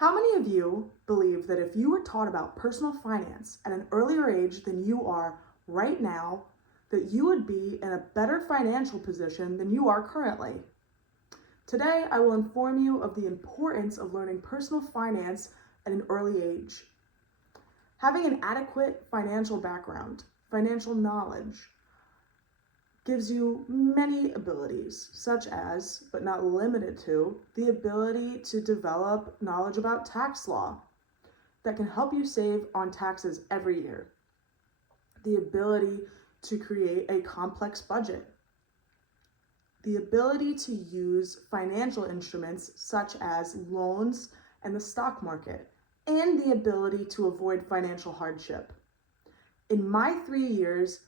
How many of you believe that if you were taught about personal finance at an earlier age than you are right now, that you would be in a better financial position than you are currently? Today, I will inform you of the importance of learning personal finance at an early age. Having an adequate financial background, financial knowledge, gives you many abilities, such as, but not limited to, the ability to develop knowledge about tax law that can help you save on taxes every year, the ability to create a complex budget, the ability to use financial instruments such as loans and the stock market, and the ability to avoid financial hardship. In my 3 years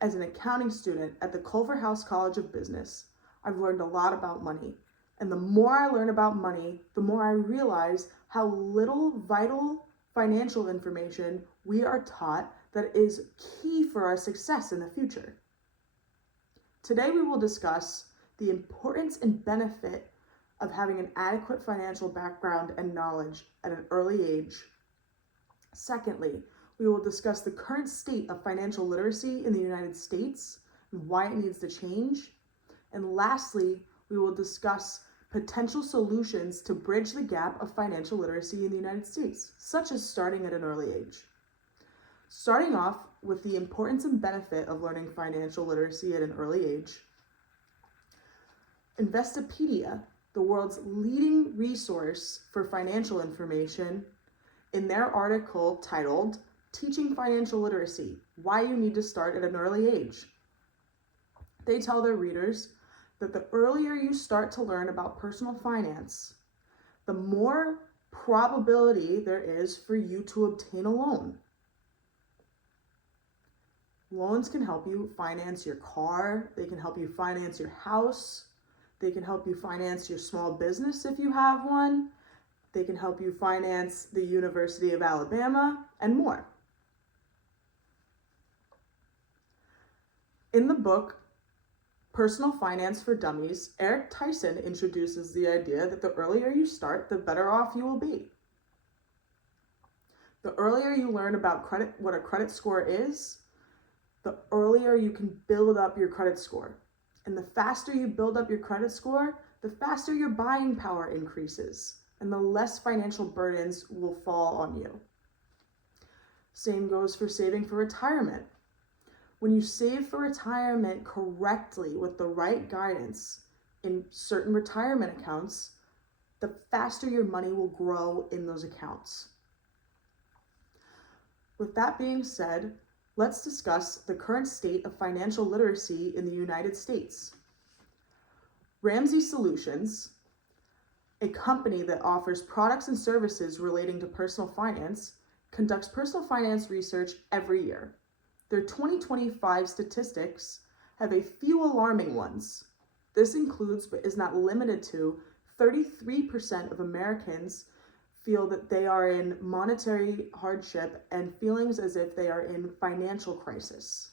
as an accounting student at the Culverhouse College of Business, I've learned a lot about money. And the more I learn about money, the more I realize how little vital financial information we are taught that is key for our success in the future. Today we will discuss the importance and benefit of having an adequate financial background and knowledge at an early age. Secondly, we will discuss the current state of financial literacy in the United States and why it needs to change. And lastly, we will discuss potential solutions to bridge the gap of financial literacy in the United States, such as starting at an early age. Starting off with the importance and benefit of learning financial literacy at an early age, Investopedia, the world's leading resource for financial information, in their article titled Teaching Financial Literacy, Why You Need to Start at an Early Age. They tell their readers that the earlier you start to learn about personal finance, the more probability there is for you to obtain a loan. Loans can help you finance your car, they can help you finance your house, they can help you finance your small business if you have one, they can help you finance the University of Alabama, and more. In the book, Personal Finance for Dummies, Eric Tyson introduces the idea that the earlier you start, the better off you will be. The earlier you learn about what a credit score is, the earlier you can build up your credit score. And the faster you build up your credit score, the faster your buying power increases, and the less financial burdens will fall on you. Same goes for saving for retirement. When you save for retirement correctly with the right guidance in certain retirement accounts, the faster your money will grow in those accounts. With that being said, let's discuss the current state of financial literacy in the United States. Ramsey Solutions, a company that offers products and services relating to personal finance, conducts personal finance research every year. Their 2025 statistics have a few alarming ones. This includes, but is not limited to, 33% of Americans feel that they are in monetary hardship and feelings as if they are in financial crisis.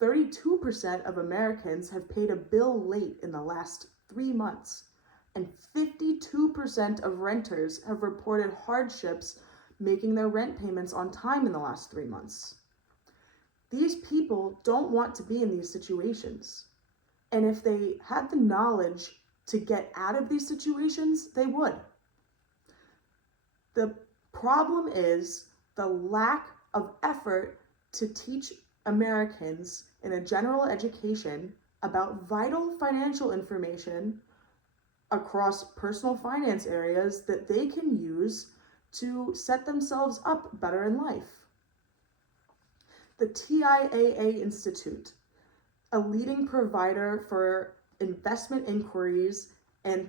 32% of Americans have paid a bill late in the last 3 months, and 52% of renters have reported hardships making their rent payments on time in the last 3 months. These people don't want to be in these situations. And if they had the knowledge to get out of these situations, they would. The problem is the lack of effort to teach Americans in a general education about vital financial information across personal finance areas that they can use to set themselves up better in life. The TIAA Institute, a leading provider for investment inquiries and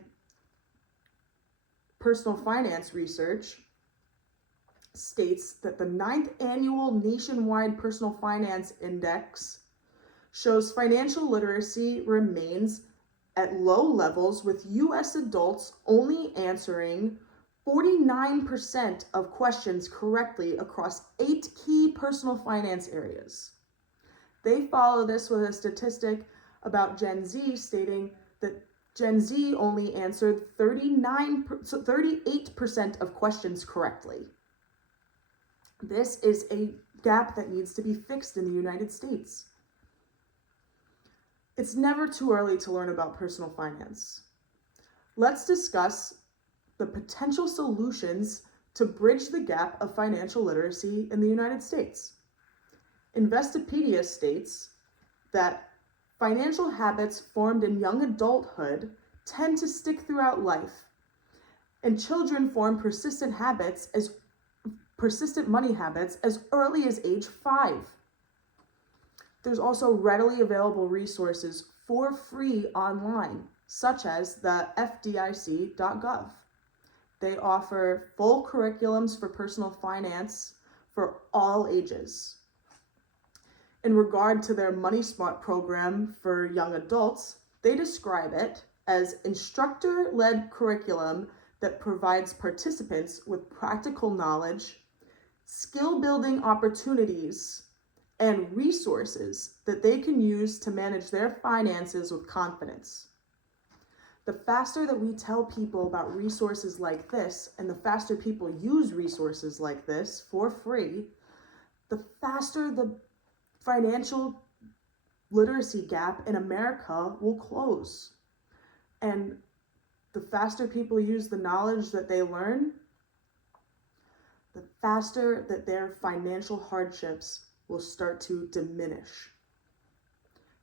personal finance research, states that the 9th annual nationwide personal finance index shows financial literacy remains at low levels, with US adults only answering 49% of questions correctly across 8 key personal finance areas. They follow this with a statistic about Gen Z stating that Gen Z only answered 38% of questions correctly. This is a gap that needs to be fixed in the United States. It's never too early to learn about personal finance. Let's discuss the potential solutions to bridge the gap of financial literacy in the United States. Investopedia states that financial habits formed in young adulthood tend to stick throughout life, and children form persistent money habits as early as age 5. There's also readily available resources for free online, such as the FDIC.gov. They offer full curriculums for personal finance for all ages. In regard to their Money Smart program for young adults, they describe it as instructor-led curriculum that provides participants with practical knowledge, skill-building opportunities, and resources that they can use to manage their finances with confidence. The faster that we tell people about resources like this, and the faster people use resources like this for free, the faster the financial literacy gap in America will close. And the faster people use the knowledge that they learn, the faster that their financial hardships will start to diminish.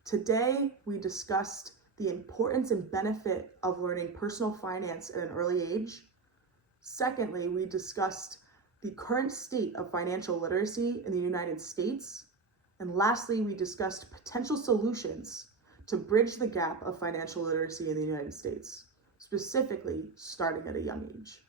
Today, we discussed the importance and benefit of learning personal finance at an early age. Secondly, we discussed the current state of financial literacy in the United States. And lastly, we discussed potential solutions to bridge the gap of financial literacy in the United States, specifically starting at a young age.